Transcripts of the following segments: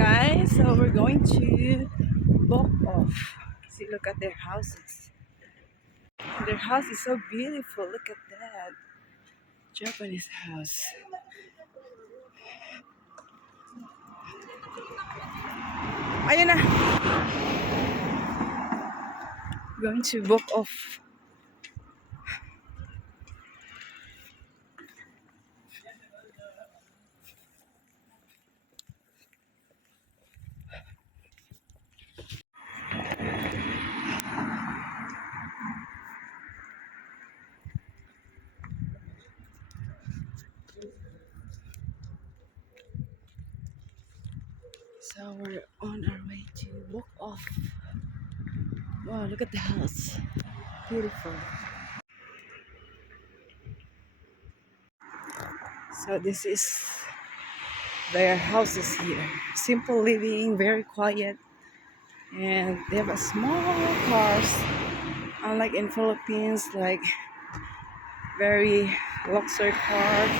guys, so we're going to walk off. See, look at their houses. Their house is so beautiful. Look at that Japanese house. Ayun na. We're going to walk off. So we're on our way to walk off. Wow, look at the house. Beautiful. So this is their houses here. Simple living, very quiet. And they have a small cars. Unlike in Philippines, like very luxury cars.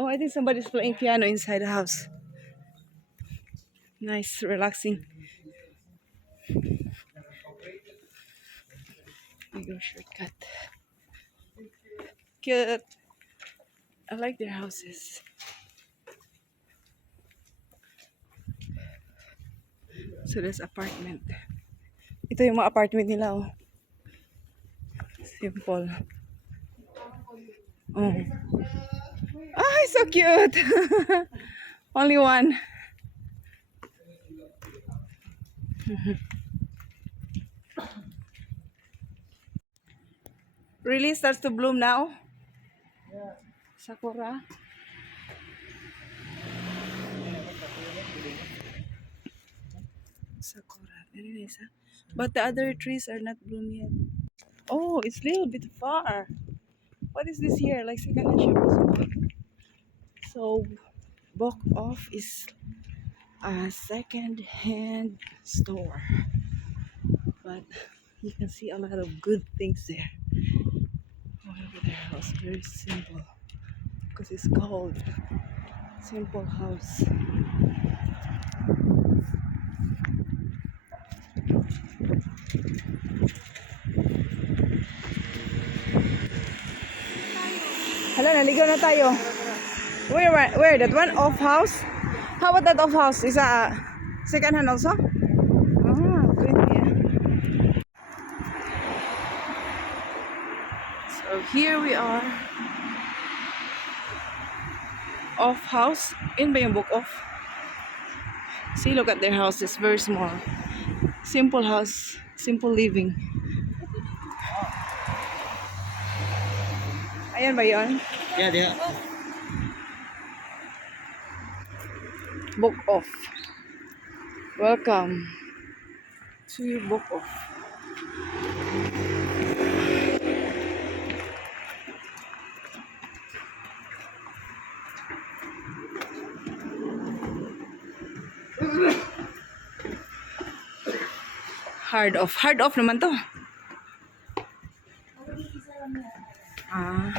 Oh, I think somebody's playing piano inside the house. Nice, relaxing. We go shortcut. Cute. I like their houses. So there's apartment. Ito yung mga apartment nila, oh. Simple. Oh. Ah, so cute. Only one. Really starts to bloom now? Yeah. Sakura. Sakura. Very nice, huh? But the other trees are not bloom yet. Oh, it's a little bit far. What is this here? Like second-hand shop as well. So, Walk Off is a second-hand store. But you can see a lot of good things there. Oh, look at their house. Very simple. Because it's called Simple House. Hala, naligaw na tayo. Where? That one? Off house? How about that off house? Is a second hand also? Ah, pretty. So here we are. Off house. In ba yung Book Off? See, look at their house. It's very small. Simple house. Simple living. Ayan ba yun? Yeah, yeah. Book Off. Welcome to Book Off. Hard off. Hard off naman to. Ah.